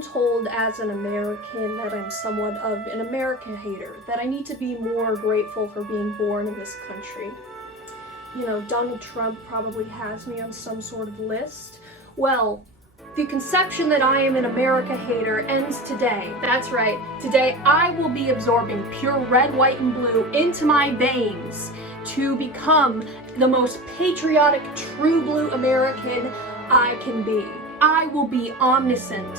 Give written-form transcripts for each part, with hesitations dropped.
been told as an American that I'm somewhat of an America hater, that I need to be more grateful for being born in this country. You know, Donald Trump probably has me on some sort of list. Well, the conception that I am an America hater ends today. That's right, today I will be absorbing pure red, white, and blue into my veins to become the most patriotic, true blue American I can be. I will be omniscient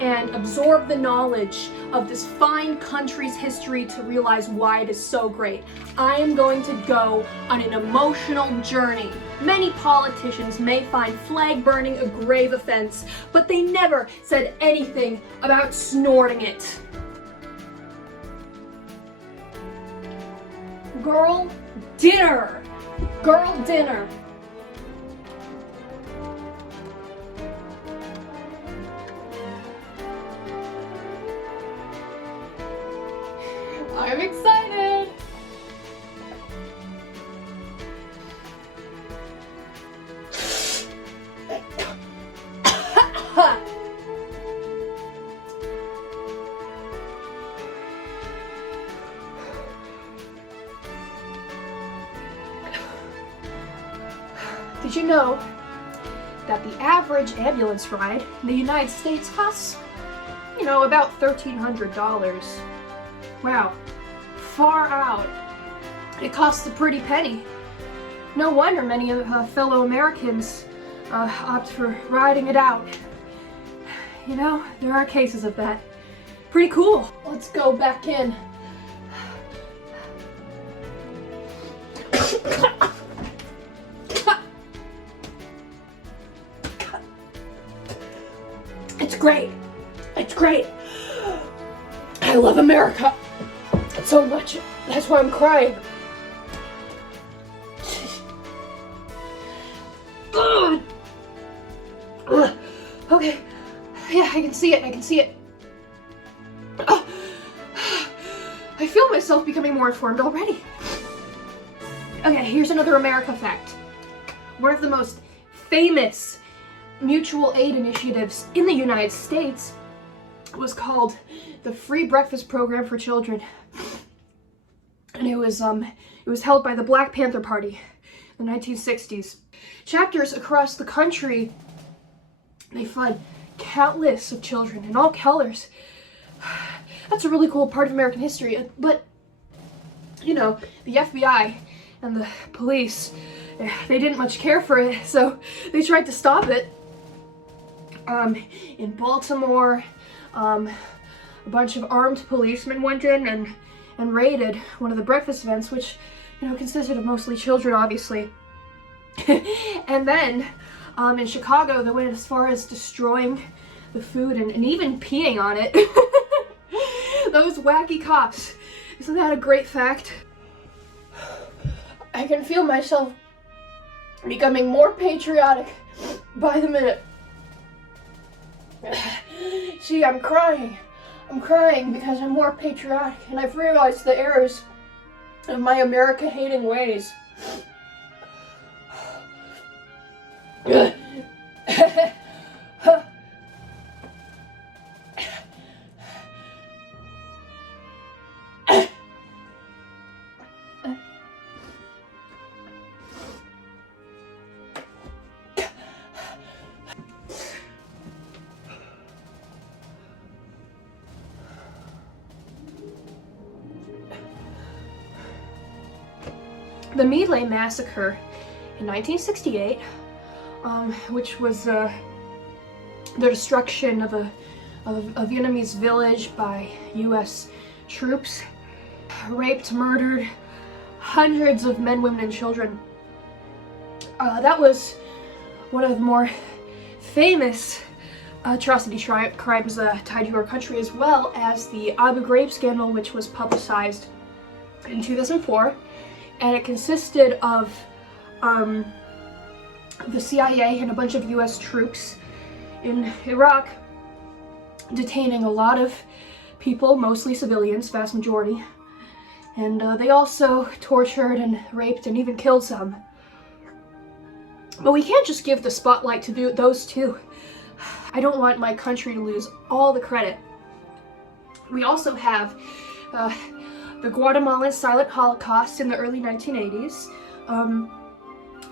and absorb the knowledge of this fine country's history to realize why it is so great. I am going to go on an emotional journey. Many politicians may find flag burning a grave offense, but they never said anything about snorting it. Girl dinner. Girl dinner. I'm excited! Did you know that the average ambulance ride in the United States costs, about $1,300? Wow, far out. It costs a pretty penny. No wonder many fellow Americans opt for riding it out. There are cases of that. Pretty cool. Let's go back in. It's great. It's great. I love America so much. That's why I'm crying. Okay. Yeah, I can see it. I can see it. I feel myself becoming more informed already. Okay, here's another America fact. One of the most famous mutual aid initiatives in the United States was called the Free Breakfast Program for Children. And it was held by the Black Panther Party in the 1960s. Chapters across the country, they fed countless of children in all colors. That's a really cool part of American history. But, the FBI and the police, they didn't much care for it, so they tried to stop it. In Baltimore, a bunch of armed policemen went in and raided one of the breakfast events, which, consisted of mostly children, obviously. And then, in Chicago, they went as far as destroying the food and even peeing on it. Those wacky cops. Isn't that a great fact? I can feel myself becoming more patriotic by the minute. See, I'm crying. I'm crying because I'm more patriotic and I've realized the errors of my America-hating ways. The My Lai massacre in 1968, which was the destruction of a Vietnamese village by U.S. troops, raped, murdered hundreds of men, women, and children. That was one of the more famous atrocity crimes tied to our country, as well as the Abu Ghraib scandal, which was publicized in 2004. And it consisted of the CIA and a bunch of US troops in Iraq detaining a lot of people, mostly civilians, vast majority. And they also tortured and raped and even killed some. But we can't just give the spotlight to those two. I don't want my country to lose all the credit. We also have the Guatemalan silent Holocaust in the early 1980s.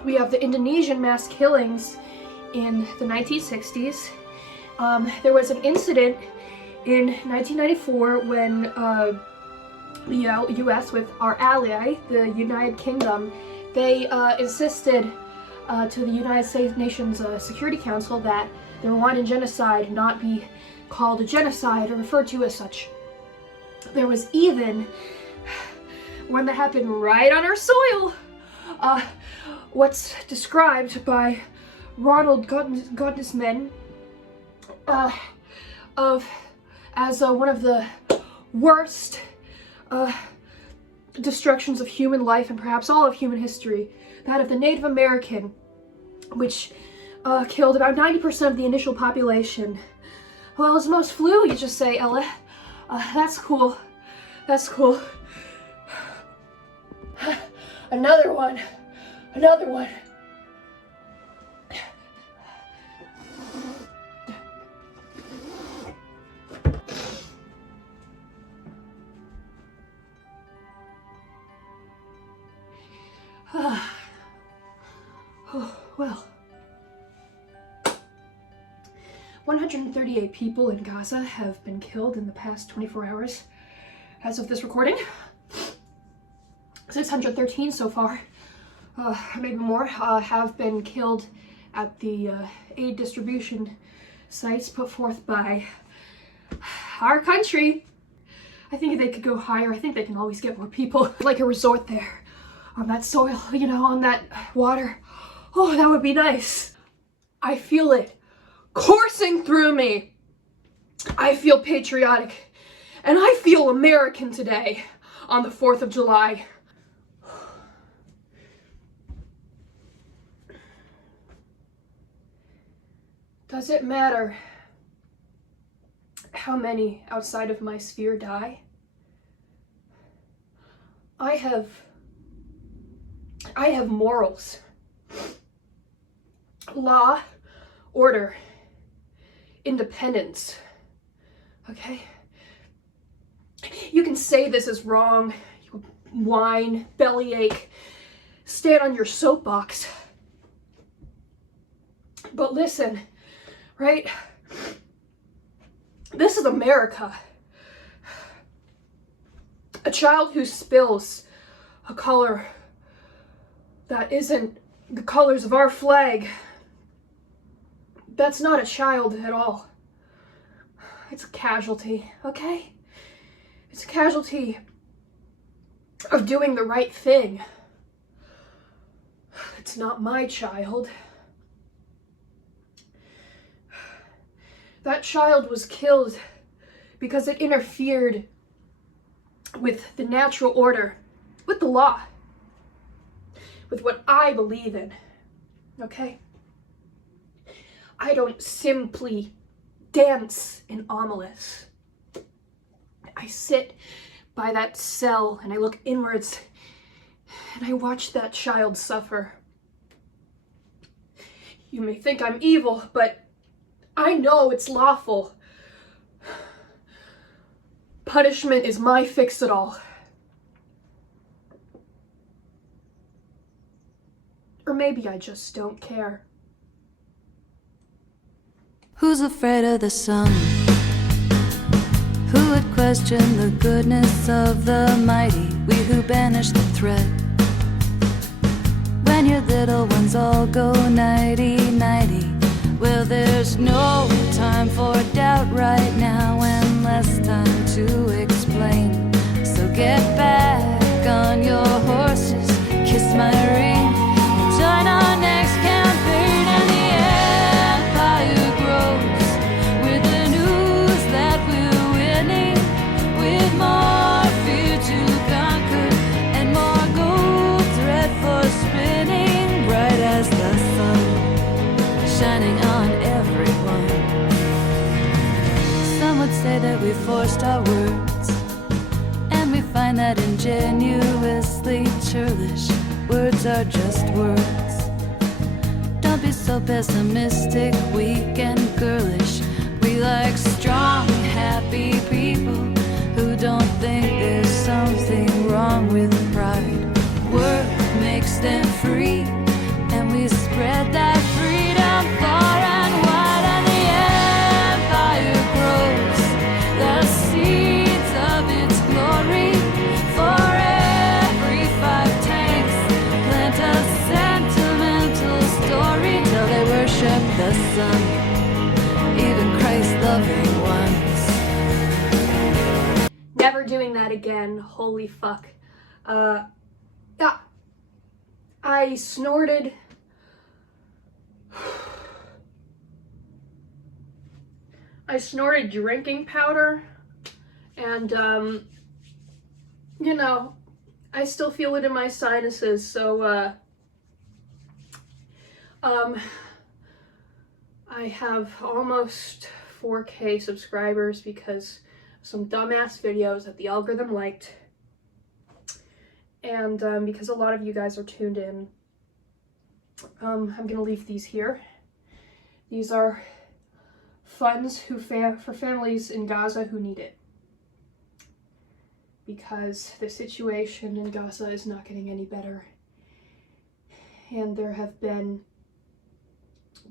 We have the Indonesian mass killings in the 1960s. There was an incident in 1994 when the U.S. with our ally, the United Kingdom, they insisted to the United States Nations Security Council that the Rwandan genocide not be called a genocide or referred to as such. There was even one that happened right on our soil. What's described by Ronald Gottesman as one of the worst destructions of human life and perhaps all of human history, that of the Native American, which killed about 90% of the initial population. Well, as most flu, you just say, Ella. That's cool. That's cool. Another one. Another one. Well, 138 people in Gaza have been killed in the past 24 hours as of this recording. 613 so far, maybe more, have been killed at the aid distribution sites put forth by our country. I think they could go higher. I think they can always get more people. Like a resort there on that soil, you know, on that water. Oh, that would be nice. I feel it coursing through me. I feel patriotic and I feel American today on the 4th of July. Does it matter how many outside of my sphere die? I have morals. Law, order, independence, okay? You can say this is wrong, you whine, bellyache, stand on your soapbox. But listen, right? This is America. A child who spills a color that isn't the colors of our flag, that's not a child at all. It's a casualty, okay? It's a casualty of doing the right thing. It's not my child. That child was killed because it interfered with the natural order, with the law, with what I believe in, okay? I don't simply dance in omelets. I sit by that cell and I look inwards and I watch that child suffer. You may think I'm evil, but I know it's lawful. Punishment is my fix-it-all. Or maybe I just don't care. Who's afraid of the sun? Who would question the goodness of the mighty? We who banish the threat. When your little ones all go nighty-nighty. Well, there's no time for doubt right now and less time to explain. So get back on your horses, kiss my ring, and join our next campaign. And the empire grows with the news that we're winning, with more fear to conquer and more gold thread for spinning, bright as the sun, shining on everyone. Some would say that we forced our words, and we find that ingenuously churlish. Words are just words. Don't be so pessimistic, weak and girlish. like strong, happy people who don't think there's something wrong with pride. Work makes them free, and we spread that freedom far and wide, and the empire grows the seeds of its glory. For every 5 tanks, plant a sentimental story till they worship the sun, even Christ-loving ones. Never doing that again. Holy fuck. Yeah. I snorted. I snorted drinking powder, and you know, I still feel it in my sinuses, so I have almost 4K subscribers because some dumbass videos that the algorithm liked, and because a lot of you guys are tuned in, I'm gonna leave these here. These are funds for families in Gaza who need it, because the situation in Gaza is not getting any better, and there have been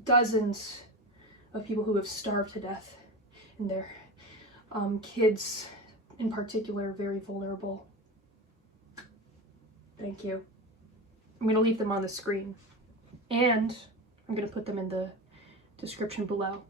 dozens of people who have starved to death, and their kids in particular very vulnerable. Thank you. I'm going to leave them on the screen, and I'm going to put them in the description below.